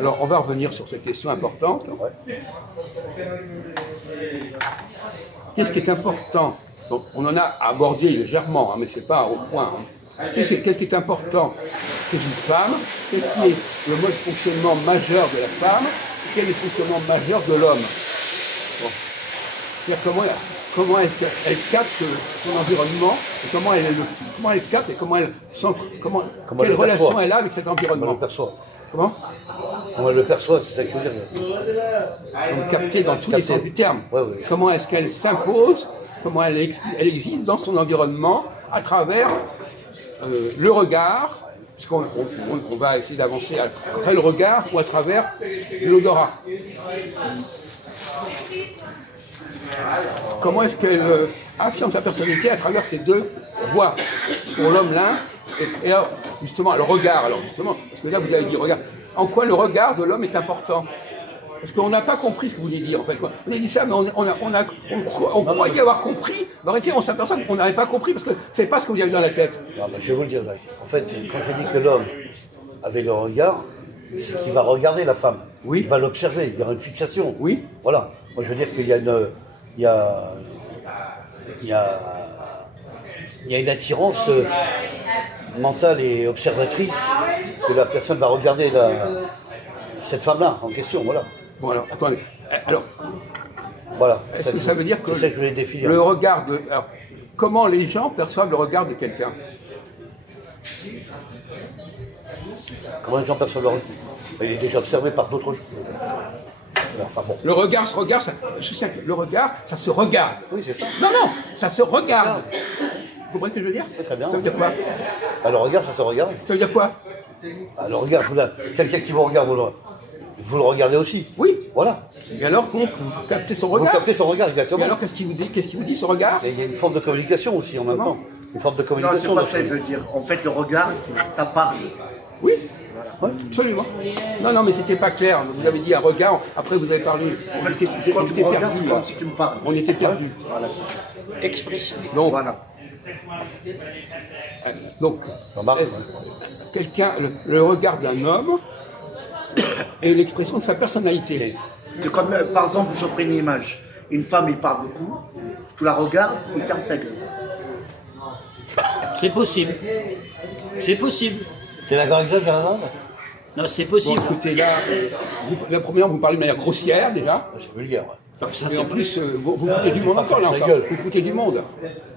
Alors, on va revenir sur cette question importante. Ouais. Qu'est-ce qui est important? Donc, on en a abordé légèrement, hein, mais ce n'est pas au point. Hein. Qu'est-ce qui est important chez une femme? Qu'est-ce qui est le mode de fonctionnement majeur de la femme? Quel est le fonctionnement majeur de l'homme? Bon. Comment elle capte son environnement, et comment elle capte et comment elle centre, quelle relation elle a avec cet environnement? Comment elle le perçoit? Comment? Comment elle le perçoit, c'est ça qu'il faut dire. Donc capter dans tous les sens du terme. Ouais, ouais. Comment est-ce qu'elle s'impose, comment elle existe dans son environnement à travers le regard, puisqu'on va essayer d'avancer après le regard ou à travers l'odorat. Comment est-ce qu'elle affirme sa personnalité à travers ces deux voies? Pour l'homme l'un, et alors, justement, le regard, parce que là vous avez dit regard. En quoi le regard de l'homme est important? Parce qu'on n'a pas compris ce que vous vouliez dire en fait. On a dit ça, mais on croyait avoir compris, mais en réalité on s'aperçoit qu'on n'avait pas compris parce que c'est pas ce que vous avez dans la tête. Non, mais je vais vous le dire, Jacques. En fait, quand je dis que l'homme avait le regard, c'est qu'il va regarder la femme. Oui. Il va l'observer, il y aura une fixation. Oui. Voilà. Moi je veux dire qu'il y a une attirance mentale et observatrice que la personne va regarder cette femme-là en question, voilà. Bon alors, attendez. Alors, voilà. est-ce que ça veut dire que c'est ça que je voulais définir. Le regard de... Alors, comment les gens perçoivent le regard de quelqu'un? Comment les gens perçoivent le regard? Il est déjà observé par d'autres gens. Enfin, bon. Le regard se regarde, le regard, ça se regarde. Oui, c'est ça. Non, ça se regarde. Vous comprenez ce que je veux dire? Oui, très bien. Ça veut dire quoi? Bah, le regard, ça se regarde. Ça veut dire quoi? Bah, le regard, quelqu'un qui vous regarde, vous le regardez aussi. Oui. Voilà. Et alors, vous captez son regard? Vous captez son regard, exactement. Et alors, qu'est-ce qu'il vous dit? Qu'est-ce qu'il vous dit, ce regard? Il y a une forme de communication aussi en même temps. Une forme de communication. Non, c'est pas ça que je veux dire. En fait, le regard, ça parle. Oui. Ouais, absolument. Non, mais c'était pas clair. Vous avez dit un regard, après vous avez parlé. On était Regarde, c'est perdus. comme si tu me parles. On était perdus. Voilà. Expression. Donc, Voilà. Donc, Remarque. quelqu'un, le regard d'un homme est l'expression de sa personnalité. C'est comme, par exemple, je prends une image. Une femme, il parle beaucoup. Tu la regardes, il ferme sa gueule. C'est possible. C'est possible. T'es d'accord avec ça, Gérard? Non, c'est Bon, possible. écoutez, là, la première, vous parlez de manière grossière, déjà. C'est vulgaire. Ouais. Ça, Et en c'est plus, vous foutez du monde pas encore, là, faire sa encore. gueule. Vous foutez du monde.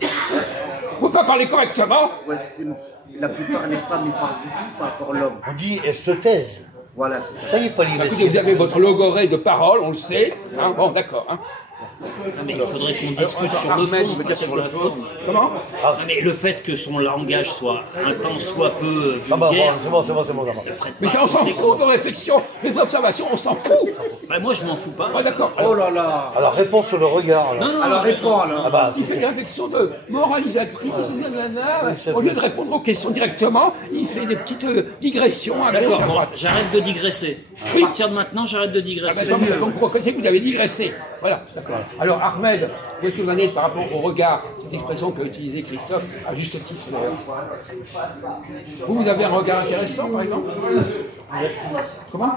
Vous ne pouvez pas parler correctement. Ouais, excusez-moi. La plupart des femmes, ils parlent beaucoup par rapport à l'homme. On dit, elle se taise. Voilà, c'est ça. Ça y est, Pauline. Écoutez, vous avez votre logorée de parole, on le sait. Hein, bon, d'accord. Hein. Non, mais il faudrait qu'on discute sur le Ahmed, il fond, veut pas dire sur quelque la chose. forme. Comment? Non, mais le fait que son langage soit un tant soit peu Ah bah, vulgaire, c'est bon, d'abord. ne prête Mais pas ça, on s'en fout, conséquence. vos réflexions, mes observations, on s'en fout. Bah, moi, je m'en fous pas. Ah, d'accord. Oh là là. Alors, réponse sur le regard. Alors, Non, non, Alors réponds alors. Ah bah, Il fait des réflexions de moralisatrice, nanana. c'est Au lieu vrai. de répondre aux questions directement, il fait des petites digressions à gauche, D'accord, à bon, droite. j'arrête de digresser. Oui. À partir de maintenant, j'arrête de Ah digresser. ben, tant mieux. Donc, vous reconnaissez que vous avez digressé. Voilà, d'accord. Alors, Ahmed, où est-ce que vous en êtes par rapport au regard? Cette expression qu'a utilisée Christophe, à juste titre d'ailleurs. Vous avez un regard intéressant, par exemple? Comment?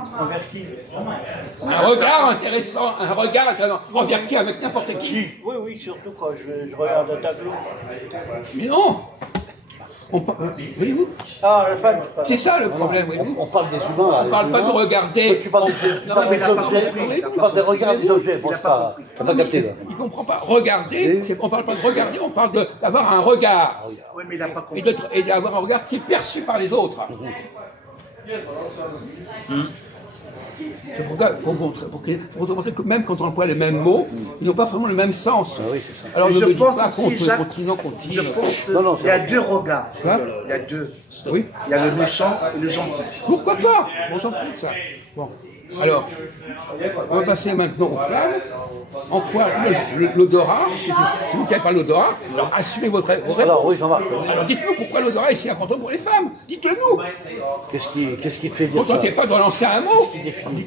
Un regard intéressant, envers qui? Avec n'importe qui? Oui, surtout quand je regarde un tableau. Mais non! Voyez-vous? Ah, la femme. C'est ça le problème, voyez-vous? on parle des humains. On ne parle pas de regarder. Tu parles des objets. Tu parles des regards des objets. Bon, c'est pas. T'as pas capté, là. Il ne comprend pas. Regarder, on ne parle pas de regarder, on parle d'avoir un regard. Oui, mais il n'a pas compris. Et d'avoir un regard qui est perçu par les autres. C'est pour vous montrer que même quand on emploie les mêmes mots, ils n'ont pas vraiment le même sens. Ah oui, c'est ça. Alors Mais ne je me dites pense pas aussi, Jacques, continent. Je pense Non, non, qu'il y a deux regards. Hein? Il y a deux. Oui. Il y a le méchant et le gentil. Pourquoi pas? On s'en fout de ça. Bon. Alors, on va passer maintenant aux femmes. En quoi l'odorat, parce que c'est vous qui avez parlé de l'odorat, alors assumez vos réponses. Alors, oui, Jean-Marc. Alors dites-nous pourquoi l'odorat est si important pour les femmes. Dites-le nous. Qu'est-ce qui te fait dire Ne ça? tentez pas de relancer un mot.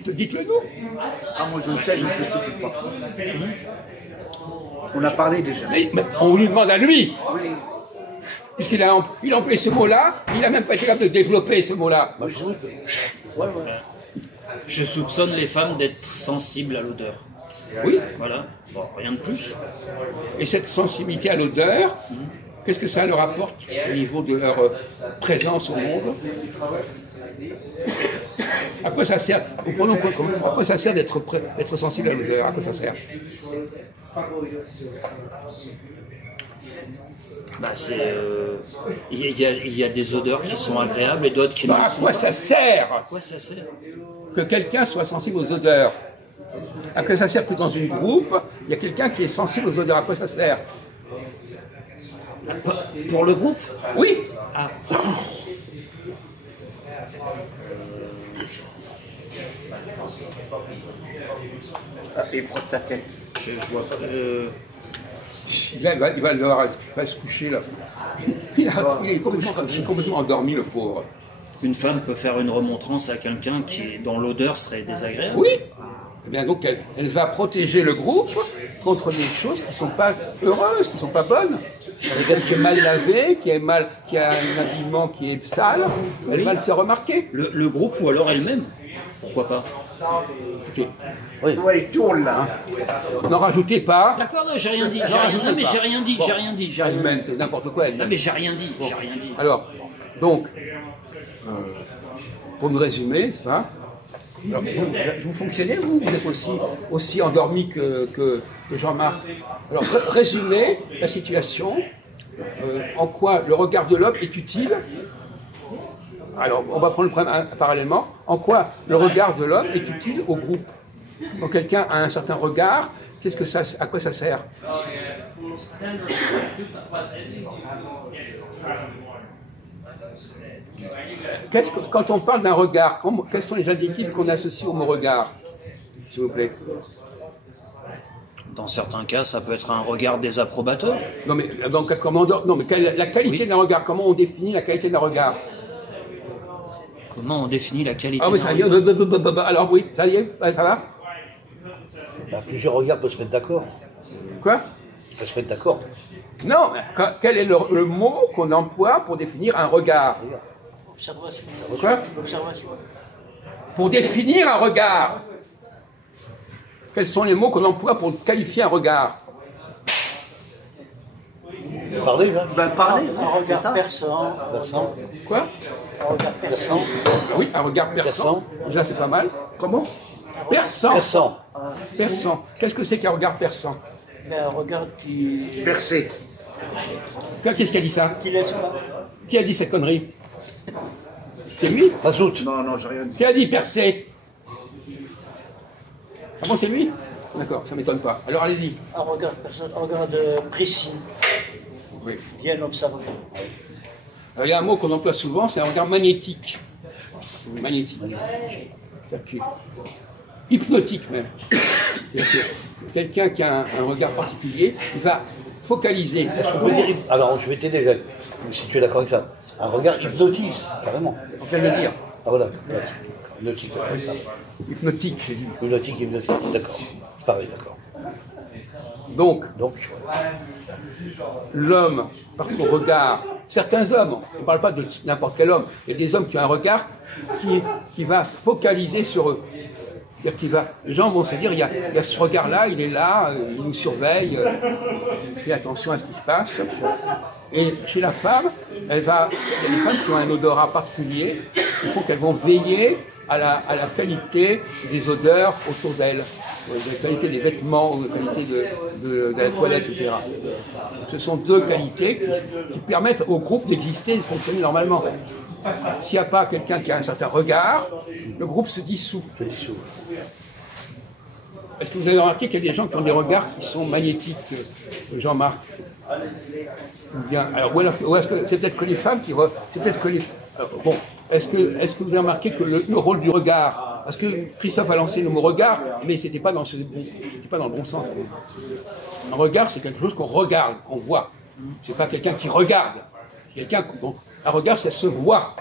Dites-le nous. Ah, moi je sais, mais je ne sais pas. On a parlé déjà. Mais on lui demande à lui. Puisqu'il a employé ce mot-là, il n'a même pas été capable de développer ce mot-là. Bah, je dis, Il Je soupçonne les femmes d'être sensibles à l'odeur. Oui. Voilà, bon, rien de plus. Et cette sensibilité à l'odeur, qu'est-ce que ça leur apporte au niveau de leur présence au monde? À quoi ça sert? À quoi ça sert d'être sensible à l'odeur? À quoi ça sert? Bah il y a des odeurs qui sont agréables et d'autres qui ne À sont quoi pas. ça sert À quoi ça sert? que quelqu'un soit sensible aux odeurs? À quoi ça sert que dans une groupe, il y a quelqu'un qui est sensible aux odeurs? À quoi ça sert? Pour le groupe? Oui. Ah. Il frotte sa tête. Je vois pas. Il va se coucher là. Il est complètement endormi, le pauvre. Une femme peut faire une remontrance à quelqu'un dont l'odeur serait désagréable. Oui. Eh bien donc elle va protéger le groupe contre des choses qui ne sont pas heureuses, qui ne sont pas bonnes. Quelqu'un qui est mal lavé, qui a un habillement qui est sale, elle va le faire remarquer. Le groupe ou alors elle-même. Pourquoi pas? Ok. Ouais, il tourne là. N'en rajoutez pas. D'accord, non, j'ai rien dit. Non, mais j'ai rien dit, j'ai rien dit. J'ai rien dit. Elle-même, c'est n'importe quoi. Non, Elle-même. mais j'ai rien dit, j'ai rien dit. Alors, donc, pour nous résumer, c'est pas. Alors, vous fonctionnez, vous êtes aussi endormi que Jean-Marc. Alors, résumez la situation, en quoi le regard de l'homme est utile. Alors, on va prendre le problème parallèlement. En quoi le regard de l'homme est utile au groupe? Quand quelqu'un a un certain regard, à quoi ça sert? Quand on parle d'un regard, quels sont les adjectifs qu'on associe au mot regard, s'il vous plaît? Dans certains cas, ça peut être un regard désapprobateur. Non mais, donc, la qualité d'un regard, comment on définit la qualité d'un regard? Comment on définit la qualité Ah oui, ça y est, alors oui, ça y est, ça va? Bah, plusieurs regards peuvent se mettre d'accord. Quoi? Ils peuvent se mettre d'accord. Non, mais quel est le mot qu'on emploie pour définir un regard? Observation. Quoi? Observation. Pour définir un regard. Quels sont les mots qu'on emploie pour qualifier un regard? Parlez, là. Ben parlez, Un c'est regard ça. perçant. Versant. Quoi? Un regard perçant. Oui, un regard perçant. Déjà, c'est pas mal. Comment? Perçant. Versant. Perçant. Qu'est-ce que c'est qu'un regard perçant? Mais un regard qui Percé. Qu'est-ce qui a dit ça? laisse pas. Qui a dit cette connerie? C'est lui? Mazout. Non, non, j'ai rien dit. Qui a dit percer? Ah bon, c'est lui? D'accord, ça m'étonne pas. Alors allez-y. Un regard perçant, un regard précis, Oui. bien observé. Alors, il y a un mot qu'on emploie souvent, c'est un regard magnétique. Magnétique. C'est-à-dire que- hypnotique même. C'est-à-dire que quelqu'un qui a un regard particulier, il va focaliser. On peut dire, alors, je vais t'aider, Jacques, si tu es d'accord avec ça. Un regard hypnotise, carrément. On vient de le dire. Ah voilà, hypnotique, d'accord. Hypnotique, j'ai dit. Hypnotique, d'accord. C'est pareil, d'accord. Donc, Donc, l'homme, par son regard, certains hommes, on ne parle pas de n'importe quel homme, il y a des hommes qui ont un regard qui va focaliser sur eux. C'est-à-dire les gens vont se dire, il y a ce regard-là, il est là, il nous surveille, il fait attention à ce qui se passe. Et chez la femme, il y a des femmes qui ont un odorat particulier, il faut qu'elles vont veiller à la qualité des odeurs autour d'elles, la qualité des vêtements, ou la qualité de la toilette, etc. Ce sont deux qualités qui permettent au groupe d'exister et de fonctionner normalement. S'il n'y a pas quelqu'un qui a un certain regard, le groupe se dissout. Est-ce que vous avez remarqué qu'il y a des gens qui ont des regards qui sont magnétiques, Jean-Marc? Bien. Alors, ou est-ce que c'est peut-être que les femmes qui... C'est peut-être que les... bon, est-ce que vous avez remarqué que le rôle du regard... Parce que Christophe a lancé le mot regard, mais c'était pas dans le bon sens. Un regard, c'est quelque chose qu'on regarde, qu'on voit. C'est pas quelqu'un qui regarde. Un regard, ça se voit.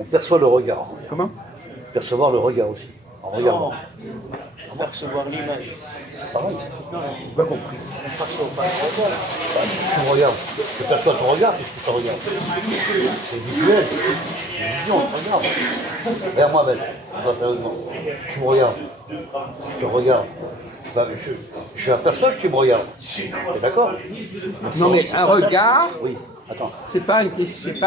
on perçoit le regard. Comment? Percevoir le regard aussi, en regardant. Percevoir l'image. C'est pareil. J'ai pas compris. Tu me regardes. Je perçois ton regard, qu'est-ce que tu regardes? C'est visuel. C'est vision, tu regardes. Regarde-moi, Ben. Pas sérieusement. Tu me regardes. Je te regarde. Bah, je aperçois que tu me regardes. T'es d'accord? Non, mais un regard, Oui. Attends. c'est pas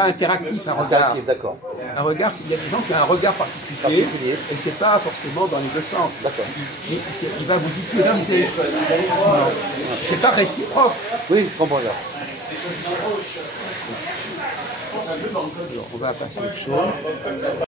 interactif, un regard. D'accord. Un regard, il y a des gens qui ont un regard particulier, et c'est pas forcément dans les deux sens. D'accord. Il va vous hypnotiser. C'est pas réciproque. Oui, je comprends bien. On va passer à autre chose.